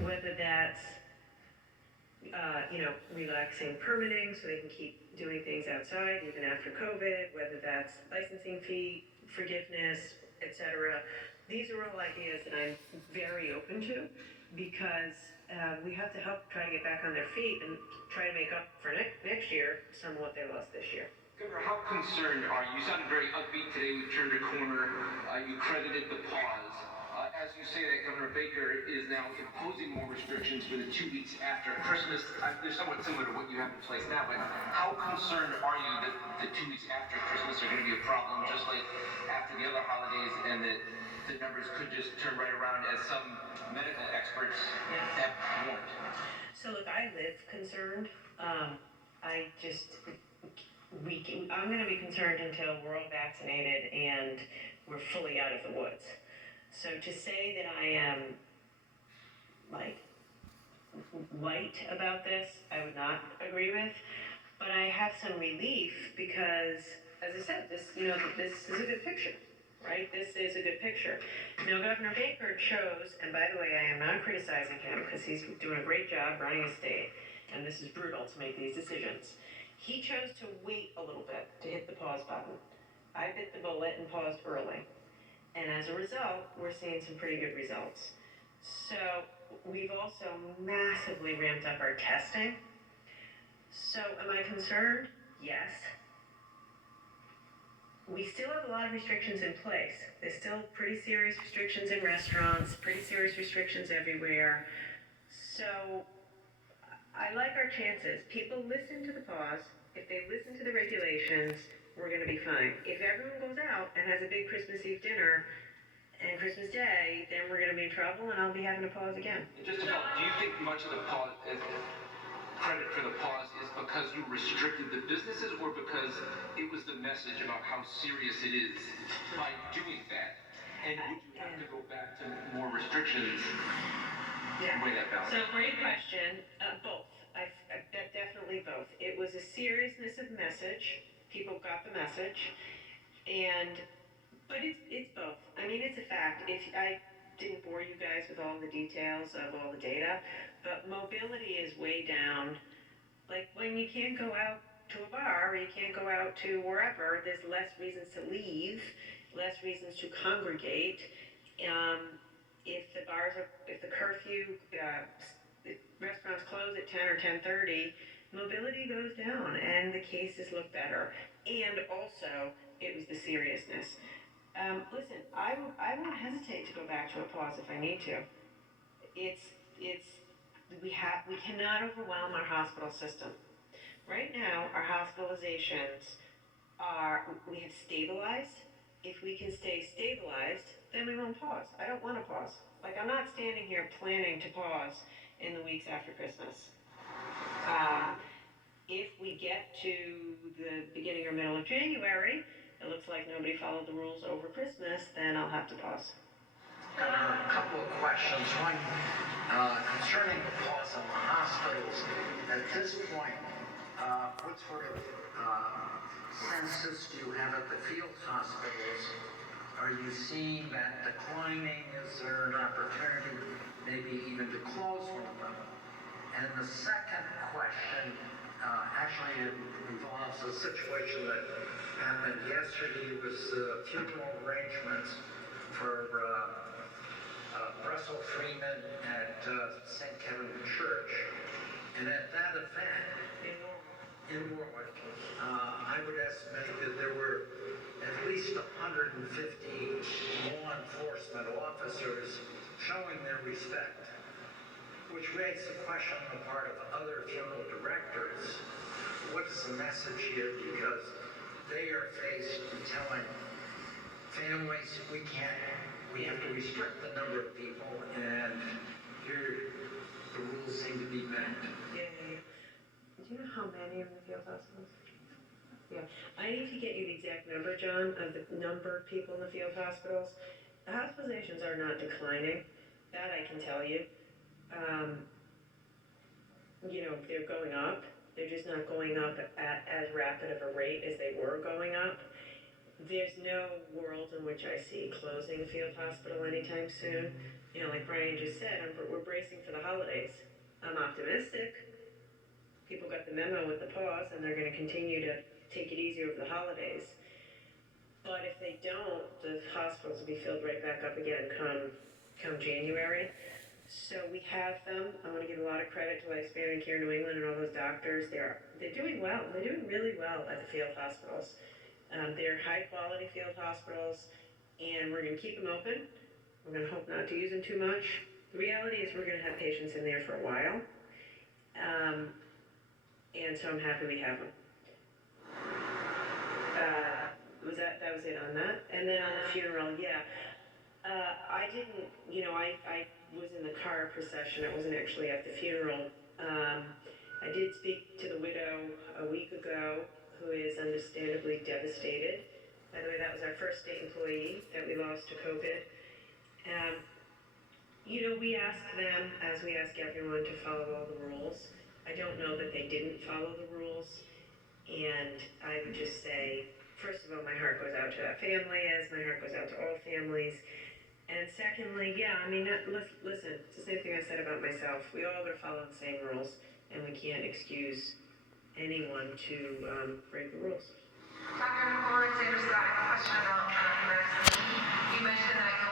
whether that's, relaxing permitting so they can keep doing things outside even after COVID, whether that's licensing fee forgiveness, etc. These are all ideas that I'm very open to because we have to help try to get back on their feet and try to make up for next year some of what they lost this year. Governor, how concerned are you? You sounded very upbeat today. We've turned a corner. You credited the pause. As you say that, Governor Baker is now imposing more restrictions for the 2 weeks after Christmas. They're somewhat similar to what you have in place now, but how concerned are you that the 2 weeks after Christmas are going to be a problem, just like after the other holidays, and that the numbers could just turn right around, as some medical experts have warned? So look, I live concerned. I just, I'm going to be concerned until we're all vaccinated and we're fully out of the woods. So to say that I am like light about this, I would not agree with. But I have some relief because, as I said, this is a good picture, right? This is a good picture. Now, Governor Baker chose, and by the way, I am not criticizing him because he's doing a great job running a state, and this is brutal to make these decisions. He chose to wait a little bit to hit the pause button. I bit the bullet and paused early. And as a result, we're seeing some pretty good results. So we've also massively ramped up our testing. So am I concerned? Yes. We still have a lot of restrictions in place. There's still pretty serious restrictions in restaurants, pretty serious restrictions everywhere. So I like our chances. People listen to the pause. If they listen to the regulations, we're going to be fine. If everyone goes out and has a big Christmas Eve dinner and Christmas Day, then we're going to be in trouble and I'll be having to pause again. Just about, do you think much of the pause, credit for the pause, is because you restricted the businesses, or because it was the message about how serious it is by doing that? And would you have to go back to more restrictions? Yeah. Weigh that balance. So great question. Both. I bet definitely both. It was a seriousness of message. People got the message, but it's both. I mean, it's a fact. If I didn't bore you guys with all the details of all the data, but mobility is way down. Like when you can't go out to a bar, or you can't go out to wherever, there's less reasons to leave, less reasons to congregate. If the curfew, the restaurants close at 10 or 10:30, mobility goes down and the cases look better. And also, it was the seriousness. Listen, I won't hesitate to go back to a pause if I need to. We cannot overwhelm our hospital system. Right now, our hospitalizations we have stabilized. If we can stay stabilized, then we won't pause. I don't want to pause. Like, I'm not standing here planning to pause in the weeks after Christmas. If we get to the beginning or middle of January, it looks like nobody followed the rules over Christmas, then I'll have to pause. A couple of questions. One, concerning the pause on the hospitals. At this point, what sort of census do you have at the field hospitals? Are you seeing that declining? Is there an opportunity maybe even to close one of them? And the second question actually involves a situation that happened yesterday. It was funeral arrangements for Russell Freeman at St. Kevin Church. And at that event, in Warwick, I would estimate that there were at least 150 law enforcement officers showing their respect, which raised the question on the part of other funeral directors. What is the message here? Because they are faced with telling families, we have to restrict the number of people, and here the rules seem to be bent. Yeah. Do you know how many are in the field hospitals? Yeah. I need to get you the exact number, John, of the number of people in the field hospitals. The hospitalizations are not declining. That I can tell you. They're going up. They're just not going up at as rapid of a rate as they were going up. there's no world in which I see closing the field hospital anytime soon. You know, like Brian just said, we're bracing for the holidays. I'm optimistic. People got the memo with the pause, and they're gonna continue to take it easy over the holidays. But if they don't, the hospitals will be filled right back up again come January. So we have them. I want to give a lot of credit to Lifespan and Care New England and all those doctors. They're doing well. They're doing really well at the field hospitals. They're high quality field hospitals, and we're going to keep them open. We're going to hope not to use them too much. The reality is we're going to have patients in there for a while, and so I'm happy we have them. That was it on that. And then on the funeral, yeah. I didn't, I was in the car procession. I wasn't actually at the funeral. I did speak to the widow a week ago, who is understandably devastated. By the way, that was our first state employee that we lost to COVID. We asked them, as we ask everyone, to follow all the rules. I don't know that they didn't follow the rules. And I would just say, first of all, my heart goes out to that family, as my heart goes out to all families. And secondly, listen, it's the same thing I said about myself. We all gotta follow the same rules, and we can't excuse anyone to break the rules. Dr. Nicole Alexander Scott, a question about medicine. You mentioned that